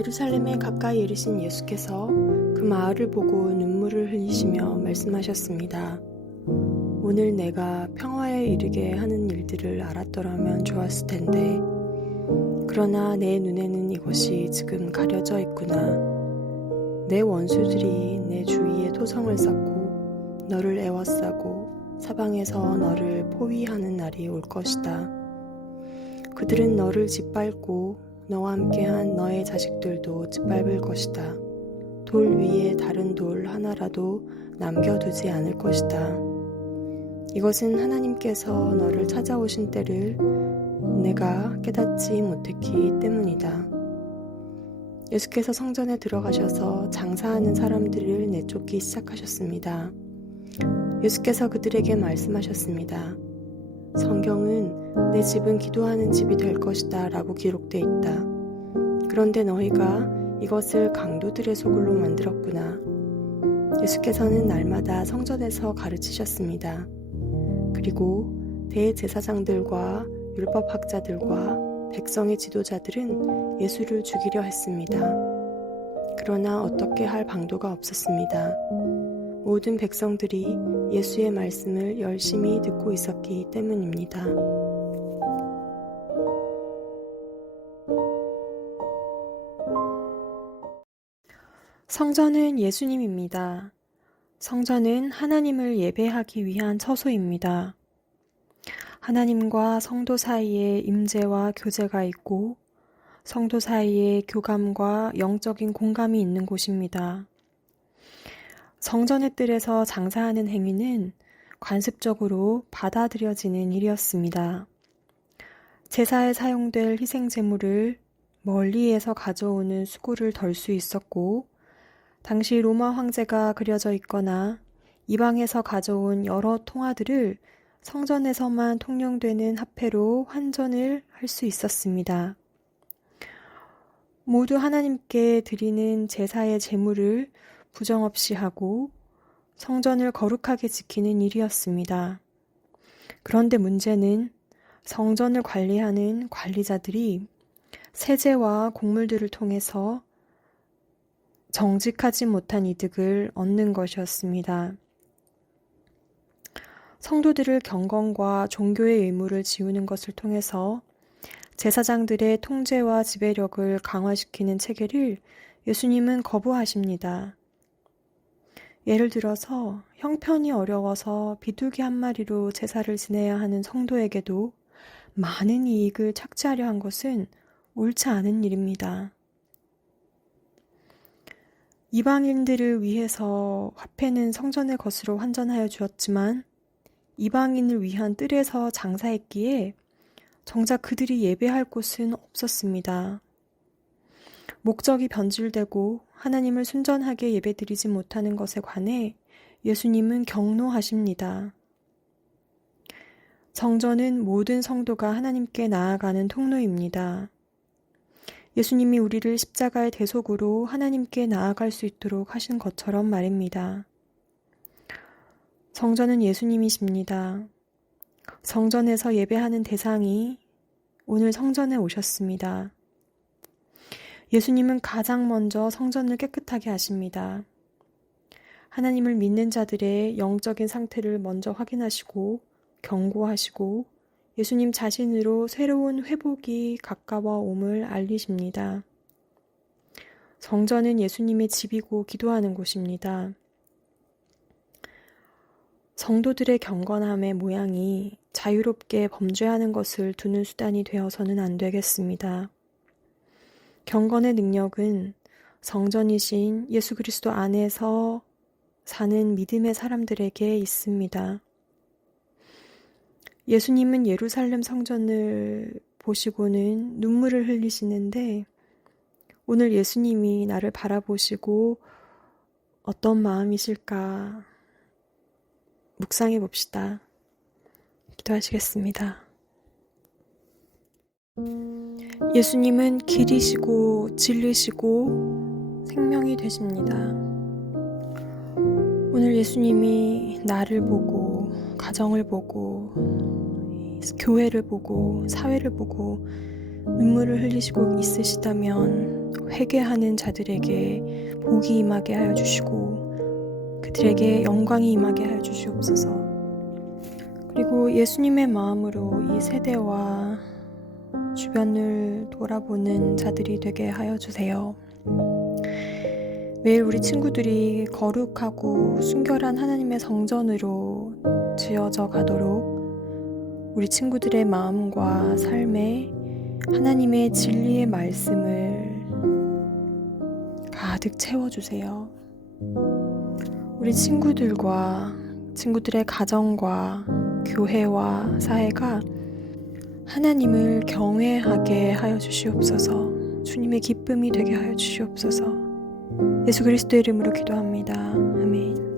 예루살렘에 가까이 이르신 예수께서 그 마을을 보고 눈물을 흘리시며 말씀하셨습니다. 오늘 내가 평화에 이르게 하는 일들을 알았더라면 좋았을 텐데, 그러나 내 눈에는 이것이 지금 가려져 있구나. 내 원수들이 내 주위에 토성을 쌓고 너를 애워싸고 사방에서 너를 포위하는 날이 올 것이다. 그들은 너를 짓밟고 너와 함께한 너의 자식들도 짓밟을 것이다. 돌 위에 다른 돌 하나라도 남겨두지 않을 것이다. 이것은 하나님께서 너를 찾아오신 때를 내가 깨닫지 못했기 때문이다. 예수께서 성전에 들어가셔서 장사하는 사람들을 내쫓기 시작하셨습니다. 예수께서 그들에게 말씀하셨습니다. 성경은 내 집은 기도하는 집이 될 것이다 라고 기록되어 있다. 그런데 너희가 이것을 강도들의 소굴로 만들었구나. 예수께서는 날마다 성전에서 가르치셨습니다. 그리고 대제사장들과 율법학자들과 백성의 지도자들은 예수를 죽이려 했습니다. 그러나 어떻게 할 방도가 없었습니다. 모든 백성들이 예수의 말씀을 열심히 듣고 있었기 때문입니다. 성전은 예수님입니다. 성전은 하나님을 예배하기 위한 처소입니다. 하나님과 성도 사이에 임재와 교제가 있고 성도 사이에 교감과 영적인 공감이 있는 곳입니다. 성전의 뜰에서 장사하는 행위는 관습적으로 받아들여지는 일이었습니다. 제사에 사용될 희생제물을 멀리에서 가져오는 수고를 덜 수 있었고, 당시 로마 황제가 그려져 있거나 이방에서 가져온 여러 통화들을 성전에서만 통용되는 화폐로 환전을 할 수 있었습니다. 모두 하나님께 드리는 제사의 제물을 부정없이 하고 성전을 거룩하게 지키는 일이었습니다. 그런데 문제는 성전을 관리하는 관리자들이 세제와 곡물들을 통해서 정직하지 못한 이득을 얻는 것이었습니다. 성도들을 경건과 종교의 의무를 지우는 것을 통해서 제사장들의 통제와 지배력을 강화시키는 체계를 예수님은 거부하십니다. 예를 들어서 형편이 어려워서 비둘기 한 마리로 제사를 지내야 하는 성도에게도 많은 이익을 착취하려 한 것은 옳지 않은 일입니다. 이방인들을 위해서 화폐는 성전의 것으로 환전하여 주었지만 이방인을 위한 뜰에서 장사했기에 정작 그들이 예배할 곳은 없었습니다. 목적이 변질되고 하나님을 순전하게 예배드리지 못하는 것에 관해 예수님은 경노하십니다. 성전은 모든 성도가 하나님께 나아가는 통로입니다. 예수님이 우리를 십자가의 대속으로 하나님께 나아갈 수 있도록 하신 것처럼 말입니다. 성전은 예수님이십니다. 성전에서 예배하는 대상이 오늘 성전에 오셨습니다. 예수님은 가장 먼저 성전을 깨끗하게 하십니다. 하나님을 믿는 자들의 영적인 상태를 먼저 확인하시고 경고하시고 예수님 자신으로 새로운 회복이 가까워 옴을 알리십니다. 성전은 예수님의 집이고 기도하는 곳입니다. 성도들의 경건함의 모양이 자유롭게 범죄하는 것을 두는 수단이 되어서는 안 되겠습니다. 경건의 능력은 성전이신 예수 그리스도 안에서 사는 믿음의 사람들에게 있습니다. 예수님은 예루살렘 성전을 보시고는 눈물을 흘리시는데 오늘 예수님이 나를 바라보시고 어떤 마음이실까 묵상해 봅시다. 기도하시겠습니다. 예수님은 길이시고 진리시고 생명이 되십니다. 오늘 예수님이 나를 보고 가정을 보고 교회를 보고 사회를 보고 눈물을 흘리시고 있으시다면 회개하는 자들에게 복이 임하게 하여 주시고 그들에게 영광이 임하게 하여 주시옵소서. 그리고 예수님의 마음으로 이 세대와 주변을 돌아보는 자들이 되게 하여 주세요. 매일 우리 친구들이 거룩하고 순결한 하나님의 성전으로 지어져 가도록 우리 친구들의 마음과 삶에 하나님의 진리의 말씀을 가득 채워주세요. 우리 친구들과 친구들의 가정과 교회와 사회가 하나님을 경외하게 하여 주시옵소서. 주님의 기쁨이 되게 하여 주시옵소서. 예수 그리스도의 이름으로 기도합니다. 아멘.